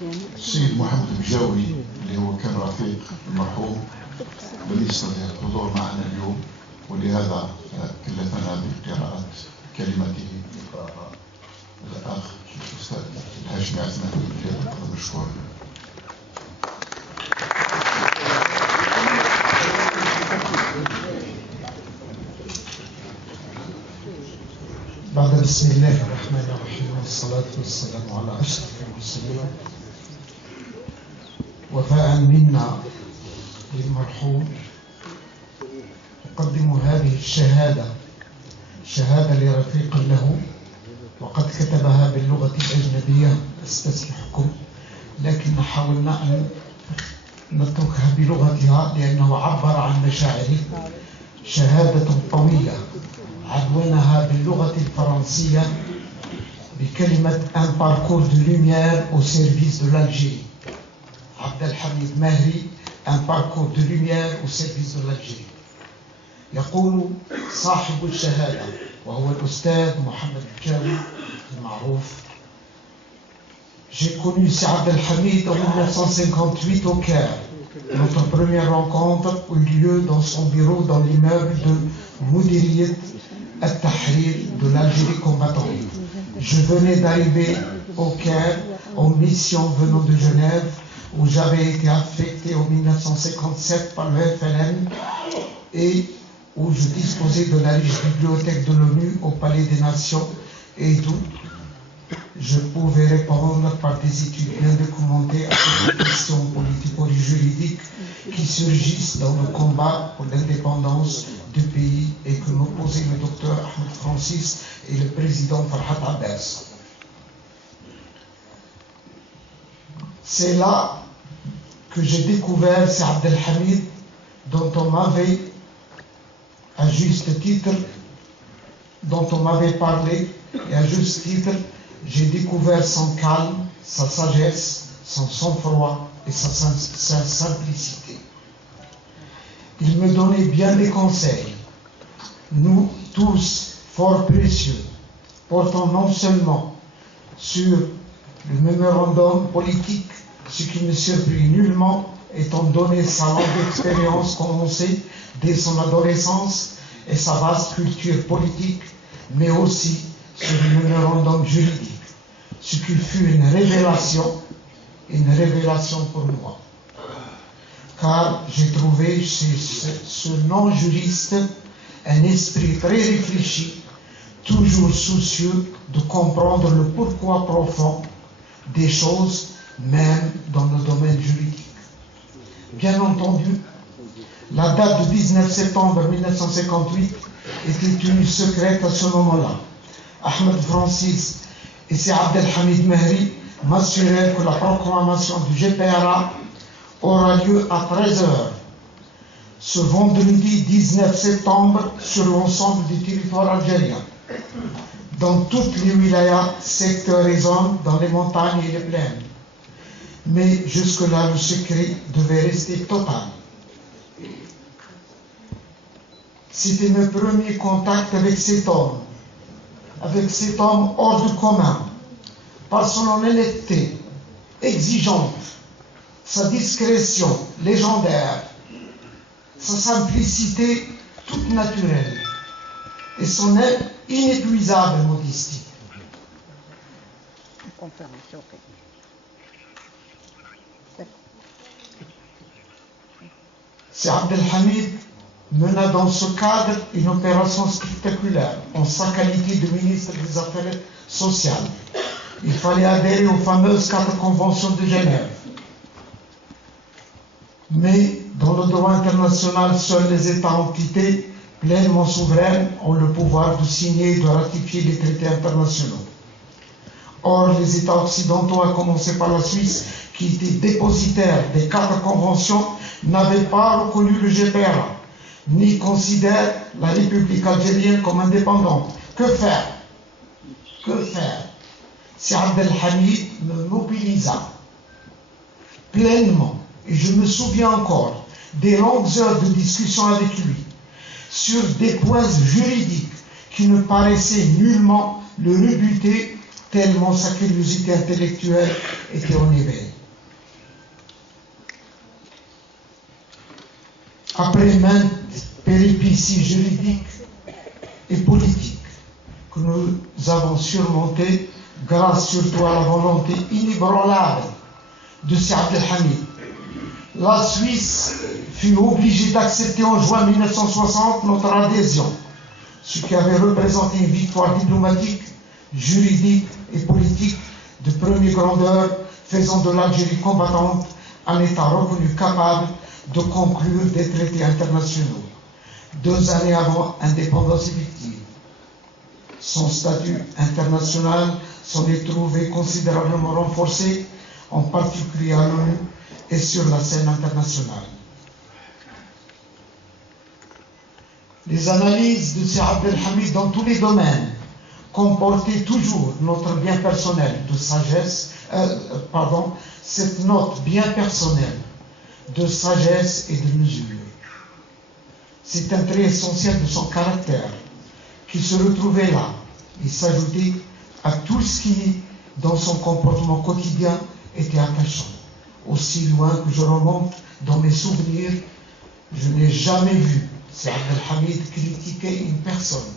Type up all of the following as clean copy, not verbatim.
السيد محمد الجاوي اللي هو كان رفيق المرحوم لم يستطيع الحضور معنا اليوم، ولهذا كلفنا بقراءة كلمته الأخ الأستاذ الهاشمي عثمان فليتفضل مشكورا. بعد بسم الله الرحمن الرحيم والصلاة والسلام على أشرف المرسلين، وفاء منا للمرحوم أقدم هذه الشهادة لرفيق له، وقد كتبها باللغة الأجنبية أستسمحكم، لكن حاولنا أن نتركها بلغتها لأنه عبر عن مشاعره. شهادة طويلة عنونها باللغة الفرنسية بكلمة Un parcours de lumière au service de l'Algérie. عبد الحميد ماهري Un parcours de lumière au service de l'Algérie. يقول صاحب الشهادة وهو الأستاذ محمد الجاوي المعروف: J'ai connu Si Abd el-Hamid en 1958 au Caire. Notre première rencontre eut lieu dans son bureau dans l'immeuble de Moudiriyet al-Tahrir de l'Algérie combattante. Je venais d'arriver au Caire en mission venant de Genève, où j'avais été affecté en 1957 par le FLN et où je disposais de la riche bibliothèque de l'ONU au Palais des Nations et d'où je pouvais répondre par des études bien documentées à toutes les questions politico-juridiques qui surgissent dans le combat pour l'indépendance du pays et que m'opposaient le docteur Ahmed Francis et le président Farhat Abbas. C'est là que j'ai découvert Si Abd el-Hamid, dont on m'avait, à juste titre, dont on m'avait parlé, et à juste titre, j'ai découvert son calme, sa sagesse, son sang-froid et sa simplicité. Il me donnait bien des conseils, nous tous fort précieux, portant non seulement sur le mémorandum politique, ce qui ne surprit nullement étant donné sa longue expérience commencée dès son adolescence et sa vaste culture politique, mais aussi sur le mémorandum juridique, ce qui fut une révélation pour moi. Car j'ai trouvé chez ce non-juriste un esprit très réfléchi, toujours soucieux de comprendre le pourquoi profond des choses, même dans le domaine juridique. Bien entendu, la date du 19 septembre 1958 était tenue secrète à ce moment-là. Ahmed Francis et Si Abd el-Hamid Mehri m'assurèrent que la proclamation du GPRA aura lieu à 13h ce vendredi 19 septembre sur l'ensemble du territoire algérien, dans toutes les wilayas, secteurs et zones, dans les montagnes et les plaines. Mais jusque-là, le secret devait rester total. C'était mes premiers contacts avec cet homme hors du commun, par son honnêteté exigeante, sa discrétion légendaire, sa simplicité toute naturelle et son inépuisable modestie. Si Abd el-Hamid mena dans ce cadre une opération spectaculaire en sa qualité de ministre des Affaires sociales. Il fallait adhérer aux fameuses 4 conventions de Genève. Mais dans le droit international, seuls les États entités pleinement souveraines ont le pouvoir de signer et de ratifier les traités internationaux. Or, les États occidentaux, à commencer par la Suisse, qui était dépositaire des 4 conventions, n'avaient pas reconnu le GPRA, ni considèrent la République algérienne comme indépendante. Que faire? Si Abd el-Hamid me mobilisa pleinement, et je me souviens encore des longues heures de discussion avec lui sur des points juridiques qui ne paraissaient nullement le rebuter tellement sa curiosité intellectuelle était en éveil. Après maintes péripéties juridiques et politiques que nous avons surmontées grâce surtout à la volonté inébranlable de Sir Abdelhamid, la Suisse fut obligée d'accepter en juin 1960 notre adhésion, ce qui avait représenté une victoire diplomatique, juridique et politique de première grandeur, faisant de l'Algérie combattante un État reconnu capable de conclure des traités internationaux, 2 années avant indépendance effective. Son statut international s'en est trouvé considérablement renforcé, en particulier à l'ONU et sur la scène internationale. Les analyses de Sir Abdelhamid dans tous les domaines comportaient toujours notre bien personnel de sagesse, cette note bien personnelle de sagesse et de mesure. C'est un trait essentiel de son caractère qui se retrouvait là et s'ajoutait à tout ce qui, dans son comportement quotidien, était attachant. Aussi loin que je remonte dans mes souvenirs, je n'ai jamais vu Sir Abdelhamid critiquer une personne,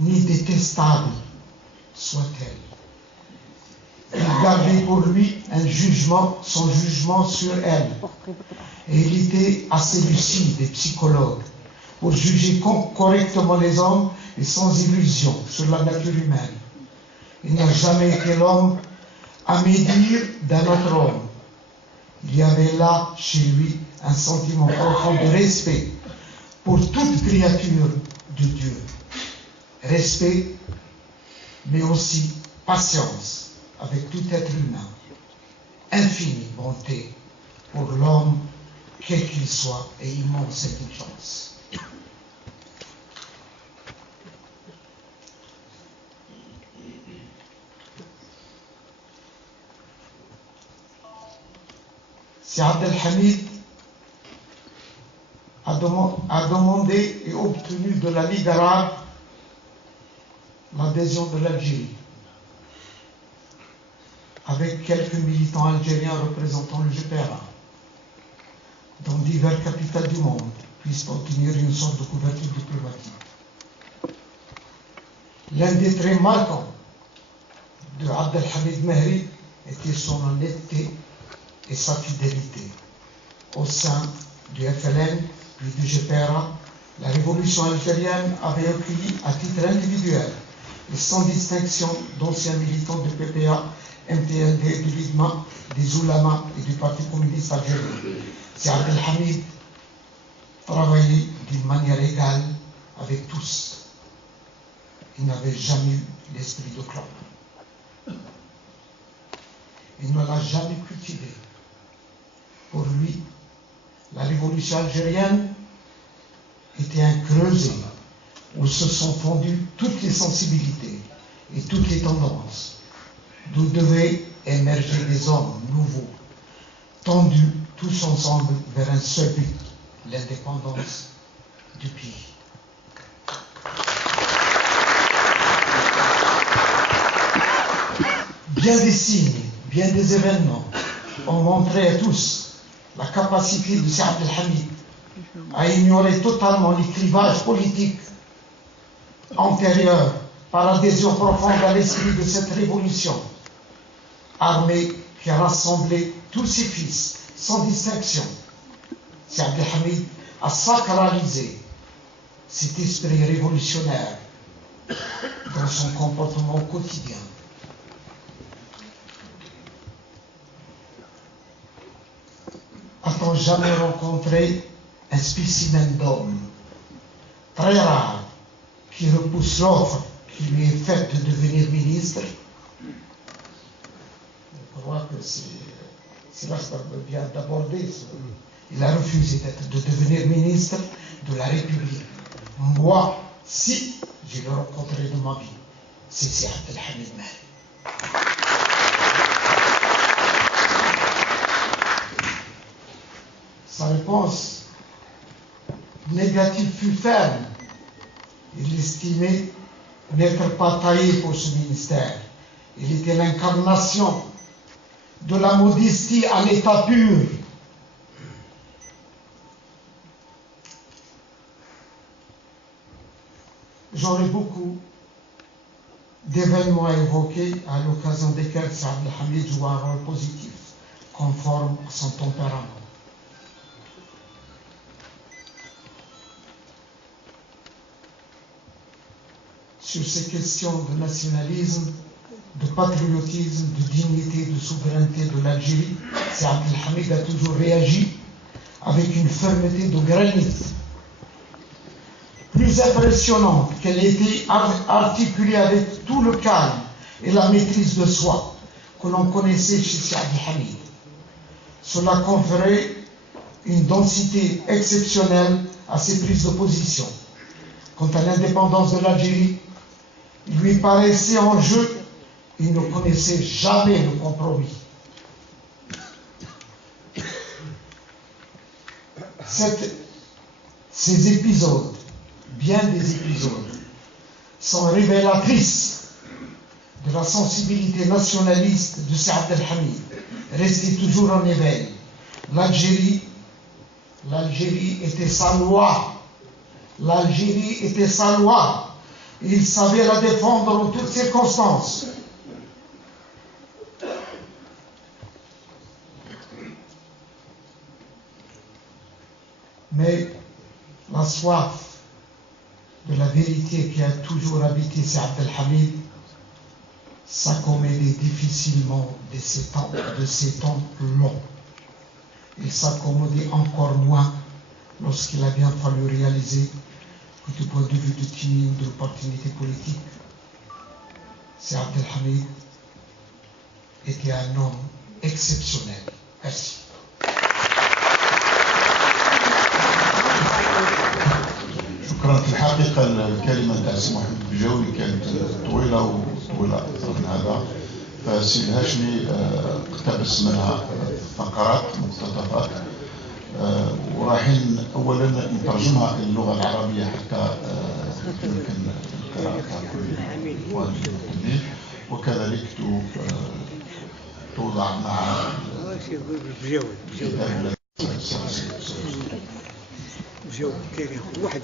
ni détestable soit-elle. Il gardait pour lui son jugement sur elle. Et il était assez lucide et psychologue pour juger correctement les hommes et sans illusion sur la nature humaine. Il n'a jamais été l'homme à médire d'un autre homme. Il y avait là, chez lui, un sentiment profond de respect pour toute créature de Dieu. Respect, mais aussi patience avec tout être humain. Infinie bonté pour l'homme, quel qu'il soit, et immense indulgence. Sir Abdelhamid a demandé et obtenu de la Ligue arabe l'adhésion de l'Algérie, avec quelques militants algériens représentant le GPRA, dans diverses capitales du monde, puissent obtenir une sorte de couverture diplomatique. L'un des traits marquants de Abdelhamid Mehri était son honnêteté et sa fidélité. Au sein du FLN puis du GPRA, la révolution algérienne avait accueilli à titre individuel et sans distinction d'anciens militants de PPA, MTLD, du LIDMA, des Oulama et du Parti communiste algérien. Sir Abdelhamid travaillait d'une manière égale avec tous. Il n'avait jamais eu l'esprit de clan. Il ne l'a jamais cultivé. Pour lui, la révolution algérienne était un creuset où se sont fondues toutes les sensibilités et toutes les tendances, d'où devaient émerger des hommes nouveaux, tendus tous ensemble vers un seul but, l'indépendance du pays. Bien des signes, bien des événements ont montré à tous la capacité de Sir Abdelhamid à ignorer totalement les clivages politiques antérieurs par adhésion profonde à l'esprit de cette révolution, armée qui a rassemblé tous ses fils sans distinction. Sir Abdelhamid a sacralisé cet esprit révolutionnaire dans son comportement quotidien. A-t-on jamais rencontré un spécimen d'homme très rare qui repousse l'offre qui lui est faite de devenir ministre? Je crois que c'est là que ça vient d'aborder. Il a refusé de devenir ministre de la République. Moi, si je l'ai rencontré de ma vie, c'est Sir Abdelhamid Mehri. Sa réponse négative fut ferme. Il estimait n'être pas taillé pour ce ministère. Il était l'incarnation de la modestie à l'état pur. J'aurais beaucoup d'événements à évoquer à l'occasion desquels Saad Abdelhamid joue un rôle positif, conforme à son tempérament. Sur ces questions de nationalisme, de patriotisme, de dignité, de souveraineté de l'Algérie, Saad Abdelhamid a toujours réagi avec une fermeté de granit, plus impressionnante qu'elle était articulée avec tout le calme et la maîtrise de soi que l'on connaissait chez Saad Abdelhamid. Cela conférait une densité exceptionnelle à ses prises de position. Quant à l'indépendance de l'Algérie, il lui paraissait en jeu, il ne connaissait jamais le compromis. Ces épisodes, bien des épisodes, sont révélatrices de la sensibilité nationaliste de Saad Abdelhamid, resté toujours en éveil. L'Algérie était sa loi. L'Algérie était sa loi. Il savait la défendre en toutes circonstances. Mais la soif de la vérité qui a toujours habité Saad Abdelhamid s'accommodait difficilement de ces temps longs. Il s'accommodait encore moins lorsqu'il a bien fallu réaliser que du point de vue du timing de l'opportunité politique, Saad Abdelhamid était un homme exceptionnel. Merci. شكرا. في الحقيقة الكلمة تاع سي محمد بجاوي كانت طويلة وطويلة أكثر من هذا، فالسي الهاشمي اقتبس منها فقرات مقتطفات ورايحين أولا نترجمها إلى اللغة العربية حتى يمكن قراءتها كل المتمين، وكذلك توضع مع جو كان واحد